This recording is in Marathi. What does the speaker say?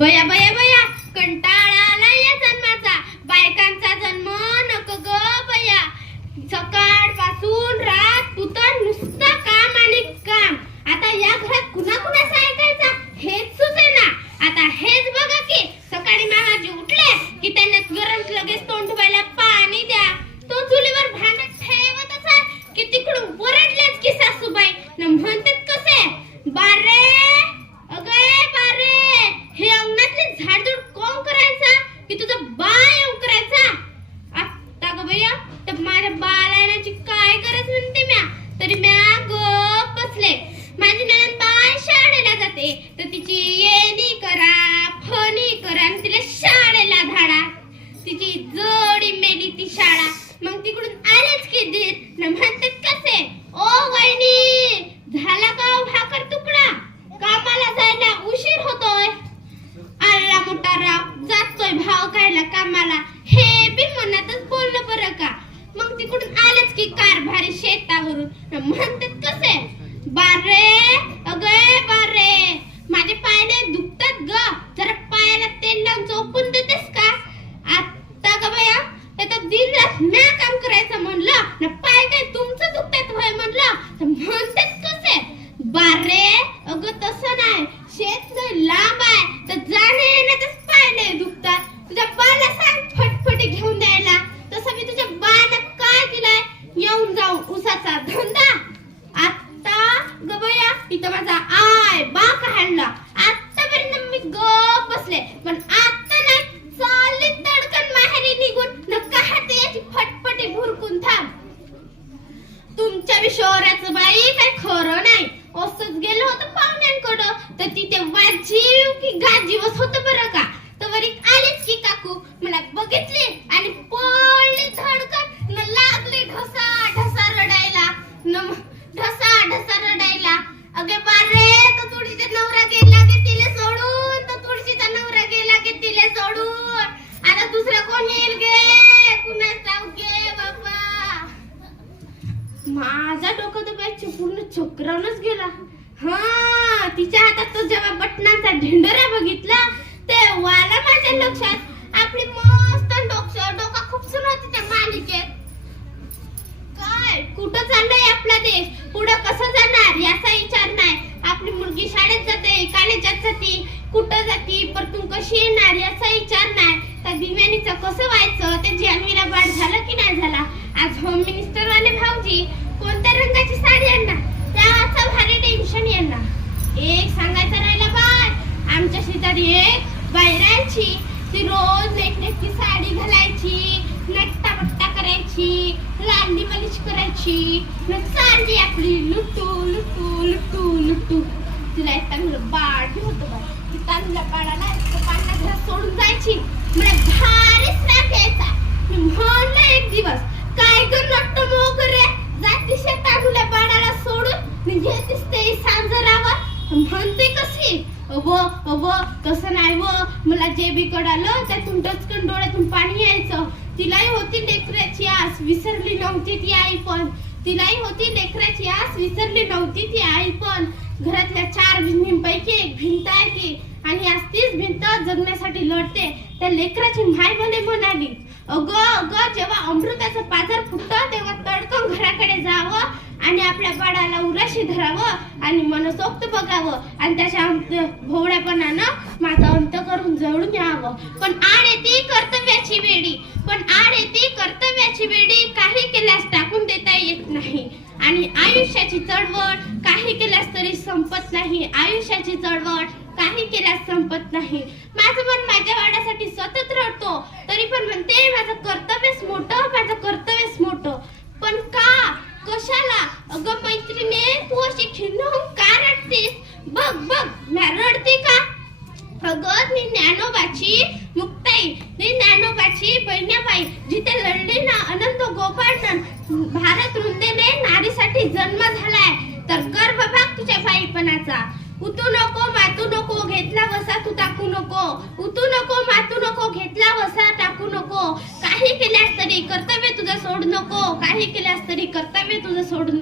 बया बया बया कंटाळा आला या जन्माचा. बायकांचा जन्म नको ग बया. सकाळपासून रात तू नुसता नुसतं काम आणि काम. आता या घरात कुणा कुणाचं ऐकायचा? हेच सुचेना. आता हेच बघा की सकाळी मामाजी उठले की त्यांना गरम लगेच तोंड धुवायला पाणी द्या. तो चुलीवर भांडत ठेवतच आहे की तिकडून ओरडलेच की सासूबाई. न म्हणतात कसे बारे अगे बारे हे अंगणातले झाडझूड कोण करायचा की तुझा बा येऊन करायचा आता ग बया तर माझ्या बाला येण्याची काय गरज म्हणते म्या तरी गप बसले माझी नणंद बाय शाळेला जाते. तर तिची येणी करा फणी करा आणि तिला शाळेला धाडा. तिची जोडी मेली ती शाळा. मग तिकडून आलेच की दीर. न म्हणतात कसे? ओ वहिनी झाला का हो भाकर तुकडा? कामाला जायला उशीर होतोय. आला मोठा राव जातोय भाव खायला कामाला. हे बी मनातच बोललं बरं का? मग तिकडून आलेच की कारभारी शेत न म्हणतात कसे बारे अगे बारे माझे पाय लय दुखतात ग जरा पायाला तेल लावून चोपून देतेस का आता ग बया आता दिन रात म्या काम करायचं म्हणलं न पाय काय तुमचं दुखतात होय म्हणलं तर म्हणतात कसे बारे अगं तसं नाही शेत लय लांब आहे तर जाणे येण्यातच पाय लय दुखतात तुझ्या बाला सांग फटफटी घेऊन द्यायला तसं मी तुझ्या बाला काय दिलाय येऊन जाऊन उसाचा धंदा आता गबया इथं माझा आय बा काढला आतापर्यंत मी गप बसले पण आता नाही चालले तडकन माहेरी निघून न काहते याची फटफटी भुरकून थांब तुमच्या बी शहराचं बाई काय खरं नाही असंच गेलं होतं पाहुण्यांकडं तर तिथे वाजीव की गाजीवच होत बरं. चक्रावूनच गेला. हा तिच्या हातात तो जेव्हा बटनाचा ढिंडोरा बघितला तेव्हाला माझ्या लक्षात. आपली मस्त डोकं डोका खूप होती त्या मालिकेत. काय? कुठं चाललंय आपला देश? पुढं कसं जाणार? याचा विचार नाही. आपली मुलगी शाळेत जाते कॉलेजात जाते. कुठं जाती परतून कशी येणार? याचा विचार नाही. त्या दिव्यानीचं कसं व्हायचं? त्याची जानवीला वाढ झालं की नाही झाला? आज होम मिनिस्टर वाले भाऊजी रोज साडी घालायची नट्टा पट्टा करायची लांडी मालिश करायची मग चालली आपली लुटू लुटू लुटू लुटू. तिला एक चांगलं बाळ बी होतं ती चांगल्या बाळाला एक पाण्यात घरात सोडून जायची. मला भारीच राग यायचा. म्हणलं एक दिवस काय कर नट्ट मोग रे जाती शेताडूल्या बाळाला सोडून म्हणजे दिसते सांजरावर म्हणते कशी अव अव कसं नाही व? मला जे बी कळालं त्यातून टचकन डोळ्यातून पाणी यायचं. तिलाही होती लेकराची आस विसरली नव्हती ती आई पण. तिलाही होती लेकराची आस विसरली नव्हती ती आई पण. घरातल्या चार भिंतींपैकी एक भिंत आहे. ती आणि आज तीच भिंत जगण्यासाठी लढते. त्या लेकराची माय म्हणे म्हणाली अगं अगं जेव्हा अमृताचं पाजर फुटतं तेव्हा तडकन घराकडे जावं आणि आपल्या बाळाला उराशी धरावं आणि मनसोक्त बघावं. त्याच्या अंत- भोवड्यापणानं माझं अंत करून जळून यावं. पण आड येते कर्तव्याची वेळी पण आड येते कर्तव्याची वेळी काही केल्यास टाकून देता येत नाही. आणि आयुष्याची चळवळ काही केल्यास तरी संपत नाही. आयुष्याची चळवळ काही केल्यास संपत नाही. माझं मन माझ्या वाड्यासाठी सतत रडतो. तरी पण म्हणते माझं कर्तव्यच मोठं माझं कर्तव्यच मोठं. पण का? कशाला? अगं मैत्रिणी तू अशी खिन्न का रडतेस? बघ बघ नारळते रडते का? अगं मी ज्ञानोबाची मुक्ताई मी ज्ञानोबाची बहिण्याबाई जिथे लढली ना अनंत गोपाळन भारत रुंदेने नारीसाठी जन्म झालाय. तर कर बाबा तुझ्या बाईपणाचा. उतू नको मातू नको घेतला वसा तू टाकू नको. उतू नको मातू नको घेतला वसा टाकू नको. काही केल्यास तरी कर्तव्य तुझं सोड नको. काही केल्यास तरी कर्तव्य तुझं सोड नको.